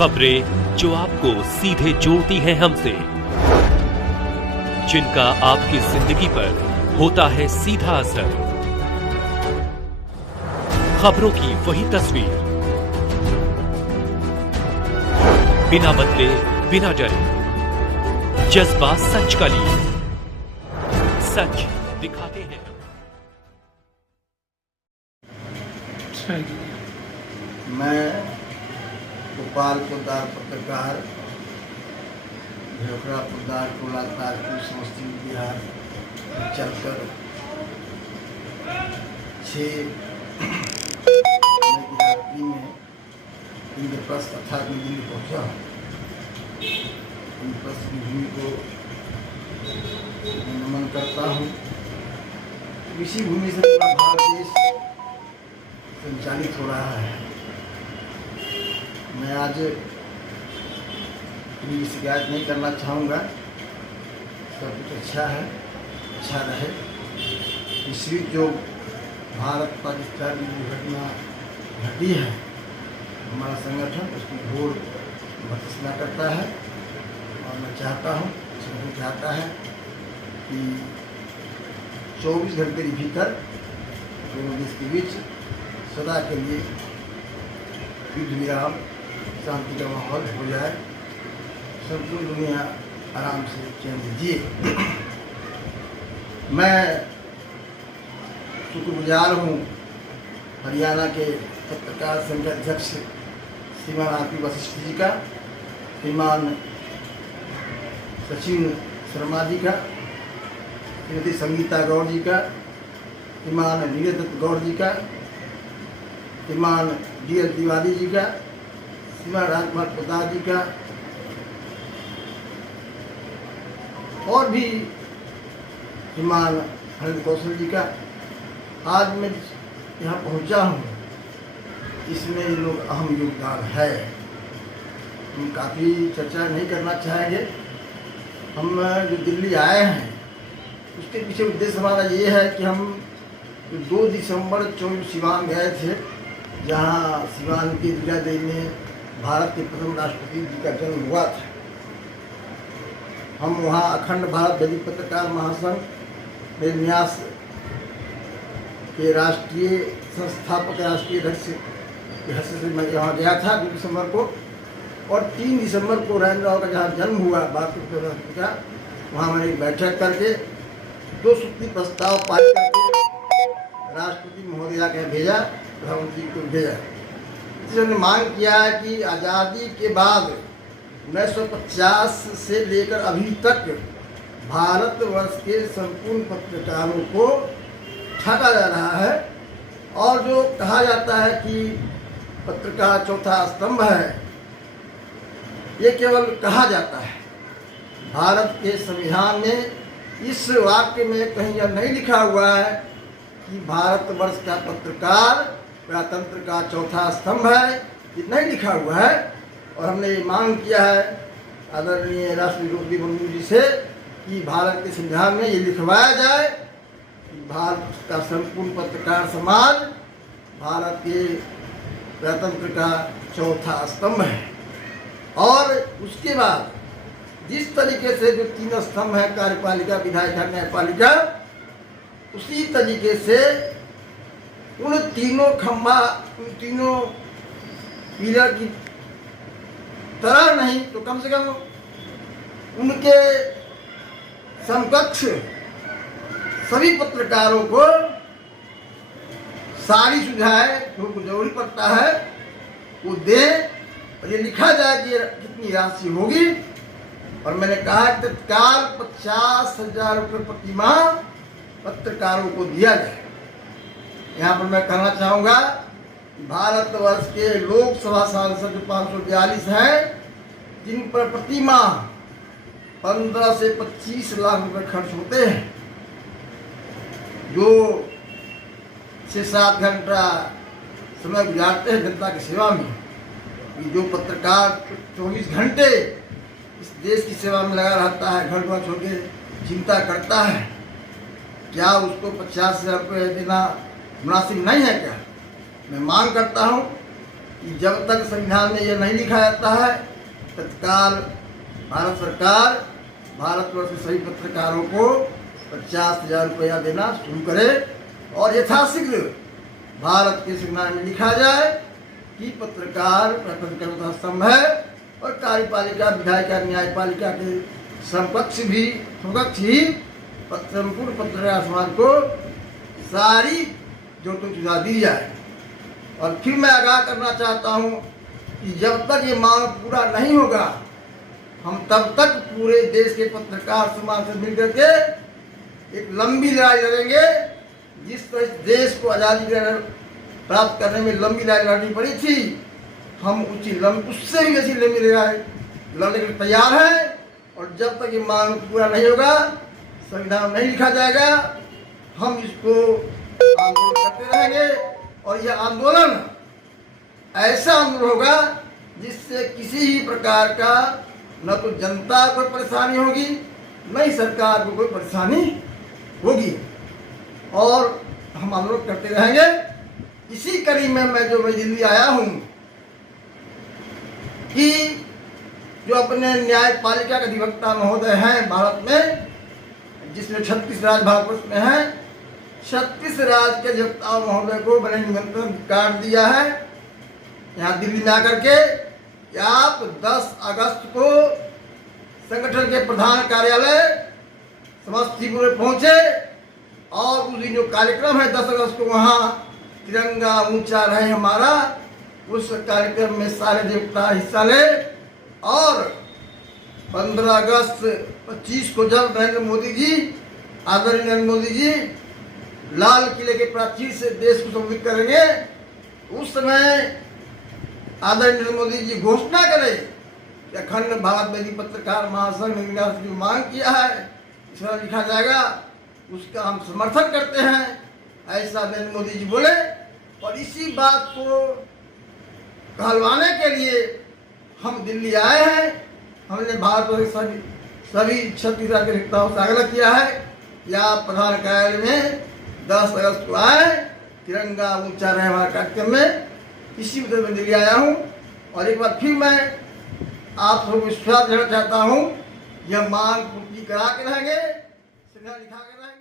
खबरें जो आपको सीधे जोड़ती हैं हमसे, जिनका आपकी जिंदगी पर होता है सीधा असर। खबरों की वही तस्वीर, बिना बदले बिना डरे, जज्बा सच का लिए, सच दिखाते हैं। मैं गोपाल पोदार पत्रकार, झोकरा पोदार टोला तारपुर समस्तीपुर बिहार चलकर 6 में इंद्रप्रस्थ अर्थात दिल्ली पहुँचा। इंद्रप्रस्थ की भूमि को नमन करता हूँ। इसी भूमि से पूरा भारत देश संचालित हो रहा है। मैं आज कोई शिकायत नहीं करना चाहूँगा। सब कुछ अच्छा है, अच्छा रहे। इसी जो भारत पाकिस्तान की दुर्घटना घटी है, हमारा संगठन उसकी घोर भर्त्सना करता है और मैं चाहता हूँ, संगठन चाहता है कि 24 घंटे के भीतर दोनों देश के बीच सदा के लिए युद्ध विराम, शांति का माहौल हो जाए, संपूर्ण दुनिया आराम से चैन से जिए। मैं शुक्रगुजार हूँ हरियाणा के पत्रकार संघ के अध्यक्ष श्रीमान आर पी वशिष्ठ जी का, श्रीमान सचिन शर्मा जी का, श्रीमती संगीता गौड़ जी का, श्रीमान नीरज दत्त गौड़ जी का, श्रीमान डी.एल. तिवारी जी का, श्रीमान राजकुमार प्रसाद जी का और भी श्रीमान हरिंद्र कौशल जी का। आज मैं यहाँ पहुँचा हूँ, इसमें इन लोग अहम योगदान है। हम काफ़ी चर्चा नहीं करना चाहेंगे। हम जो दिल्ली आए हैं उसके पीछे उद्देश्य हमारा ये है कि हम 2 दिसंबर 24 सिवान गए थे, जहाँ सिवान की इंदिरा देवी में भारत के प्रथम राष्ट्रपति जी का जन्म हुआ था। हम वहाँ अखंड भारत वैदिक पत्रकार महासंघ में न्यास के राष्ट्रीय संस्थापक राष्ट्रीय अध्यक्ष के हैसियत से मैं यहाँ गया था 2 दिसंबर को, और 3 दिसंबर को नरेंद्र राव का जहाँ जन्म हुआ भारत के प्रधानमंत्री का, वहाँ मैंने एक बैठक करके 2 सूत्री प्रस्ताव पारित करके राष्ट्रपति महोदया के भेजा, प्रधानमंत्री को भेजा। जिन्होंने मांग किया है कि आज़ादी के बाद 1950 से लेकर अभी तक भारतवर्ष के संपूर्ण पत्रकारों को ठगा जा रहा है, और जो कहा जाता है कि पत्रकार चौथा स्तंभ है, ये केवल कहा जाता है। भारत के संविधान में इस वाक्य में कहीं यह नहीं लिखा हुआ है कि भारतवर्ष का पत्रकार प्रजातंत्र का चौथा स्तंभ है, ये नहीं लिखा हुआ है। और हमने ये मांग किया है आदरणीय राष्ट्रपति द्रौपदी मुर्मू जी से कि भारत के संविधान में ये लिखवाया जाए कि भारत का संपूर्ण पत्रकार समाज भारत के प्रजातंत्र का चौथा स्तंभ है। और उसके बाद जिस तरीके से जो 3 स्तंभ है, कार्यपालिका, विधायिका, न्यायपालिका, उसी तरीके से उन तीनों खंभा, उन तीनों पिलर की तरह नहीं तो कम से कम उनके समकक्ष सभी पत्रकारों को सारी सुविधाएं जो जरूरी पड़ता है वो दे, और ये लिखा जाए कि कितनी राशि होगी। और मैंने कहा तत्काल 50,000 रुपये प्रति माह पत्रकारों को दिया जाए। यहाँ पर मैं कहना चाहूँगा कि भारतवर्ष के लोकसभा सांसद जो 542 हैं, जिन पर प्रति माह 15 से 25 लाख रुपए खर्च होते हैं, जो 6-7 घंटा समय गुजारते हैं जनता की सेवा में, जो पत्रकार 24 घंटे इस देश की सेवा में लगा रहता है, घर द्वार छोड़ के चिंता करता है, क्या उसको 50,000 रुपये देना मुनासिब नहीं है क्या? मैं मांग करता हूँ कि जब तक संविधान में यह नहीं लिखा जाता है तत्काल भारत सरकार भारतवर्ष के सभी पत्रकारों को 50,000 रुपया देना शुरू करे और यथाशीघ्र भारत के संविधान में लिखा जाए कि पत्रकार पत्रकारिता स्तंभ है और कार्यपालिका विधायिका न्यायपालिका के समकक्ष ही संपूर्ण पत्रकार समाज को सारी जरूरतों की सुविधा दी जाए। और फिर मैं आगाह करना चाहता हूँ कि जब तक ये मांग पूरा नहीं होगा हम तब तक पूरे देश के पत्रकार समाज से मिलकर के एक लंबी लड़ाई लड़ेंगे। जिस तरह इस देश को आज़ादी प्राप्त करने में लंबी लड़ाई लड़नी पड़ी थी, हम उससे भी ऐसी लंबी लड़ाई लड़ने के लिए तैयार हैं। और जब तक ये मांग पूरा नहीं होगा, संविधान नहीं लिखा जाएगा, हम इसको आंदोलन करते रहेंगे। और यह आंदोलन ऐसा आंदोलन होगा जिससे किसी ही प्रकार का न तो जनता को परेशानी होगी न ही सरकार को कोई परेशानी होगी। और हम आंदोलन करते रहेंगे। इसी कड़ी में मैं दिल्ली आया हूँ कि जो अपने न्यायपालिका के अधिवक्ता महोदय हैं भारत में, जिसमें 36 राज्य भारतवर्ष में हैं, 36 राज्य के अधिवक्ता महोदय को मैंने निमंत्रण कार्ड दिया है यहाँ दिल्ली में आकर के कि आप 10 अगस्त को संगठन के प्रधान कार्यालय समस्तीपुर में पहुँचे और उस दिन जो कार्यक्रम है 10 अगस्त को वहाँ तिरंगा ऊंचा रहे हमारा, उस कार्यक्रम में सारे अधिवक्ता हिस्सा ले। और 15 अगस्त 25 को जब नरेंद्र मोदी जी आदरणीय नरेंद्र मोदी जी लाल किले के प्राचीर से देश को संबोधित करेंगे, उस समय आदरणीय नरेंद्र मोदी जी घोषणा करें कि अखंड भारत में पत्रकार महासंघ ने जो मांग किया है इसमें लिखा जाएगा, उसका हम समर्थन करते हैं, ऐसा नरेंद्र मोदी जी बोले। और इसी बात को कहलवाने के लिए हम दिल्ली आए हैं। हमने भारत के सभी 36 राज्य के अधिवक्ताओं से आग्रह किया है कि आप प्रधान कार्यालय में 10 अगस्त को आए, तिरंगा ऊंचा रहे हमारे कार्यक्रम में। इसी वजह से दिल्ली आया हूँ। और एक बार फिर मैं आप सबको विश्वास देना चाहता हूँ, यह मांग पूरी करा के रहेंगे, संविधान लिखा के रहेंगे।